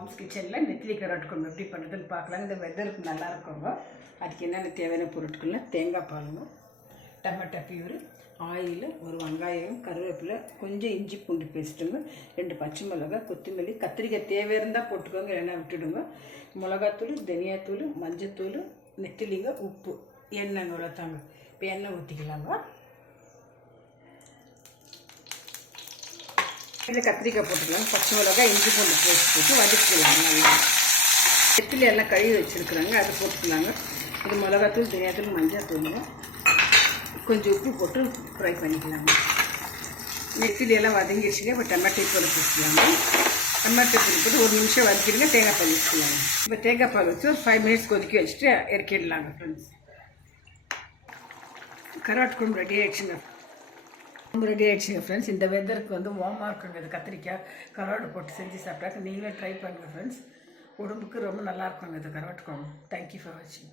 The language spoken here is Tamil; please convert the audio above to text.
மாம்ஸ் கிச்சனில் நெத்திலி கரோட் குழம்பு எப்படி பண்ணுறதுன்னு பார்க்கலாம். இந்த வெதருக்கு நல்லா இருக்குங்க. அதுக்கு என்னென்ன தேவையான பொருட்கள்லாம் தேங்காய் பாலுங்க, டொமேட்டோ பியூரு, ஆயில், ஒரு வெங்காயம், கருவேப்பிலை, கொஞ்சம் இஞ்சி பூண்டு பேஸ்ட்டுங்க, 2 பச்சை மிளகாய், கொத்தமல்லி, கத்திரிக்காய் தேவை இருந்தால் போட்டுக்கோங்க, இல்லைன்னா விட்டுடுங்க. மிளகாத்தூள், தனியாத்தூள், மஞ்சத்தூள், நெத்திலிங்க, உப்பு, எண்ணெய் நுழைத்தாங்க. இப்போ எண்ணெய் ஊற்றிக்கலாங்க. இதில் கத்திரிக்காய் போட்டுக்கலாம், பச்சை மிளகாய், இஞ்சி பூண்டு பேஸ்ட் போட்டு வதக்கிக்கலாங்க. நல்லா நெத்திலி எல்லாம் கழுவி வச்சுருக்குறாங்க, அதை போட்டுக்கலாங்க. இது மிளகாத்தூள், தனியாத்தூள், மஞ்சத்தூளுங்க, கொஞ்சம் உப்பு போட்டு ஃப்ரை பண்ணிக்கலாங்க. நெத்திலி எல்லாம் வதங்கிடுச்சுங்க. இப்போ டொமேட்டோ தூள் போட்டுக்கலாங்க. டொமேட்டோ தூள் போட்டு 1 நிமிஷம் வதக்கிடுங்க. தேங்காய் பால் வச்சுக்கலாங்க. இப்போ தேங்காய் பால் வச்சு ஒரு 5 மினிட்ஸ் கொதிக்க வச்சுட்டு இறக்கிடலாங்க. ஃப்ரெண்ட்ஸ், கரோட் குழம்பு ரெடி ஆகிடுச்சுங்க. ரெடி ஆகிடுச்சுங்க ஃப்ரெண்ட்ஸ். இந்த வெதருக்கு வார்மாக இருக்குங்க. இது கத்திரிக்காய் கரோடு போட்டு செஞ்சு சாப்பிட்டாக்க நீங்களே ட்ரை பண்ணுங்கள் ஃப்ரெண்ட்ஸ். உடம்புக்கு ரொம்ப நல்லா இருக்குங்க இது கரோட் குழம்பு. தேங்க்யூ ஃபார் வாட்சிங்.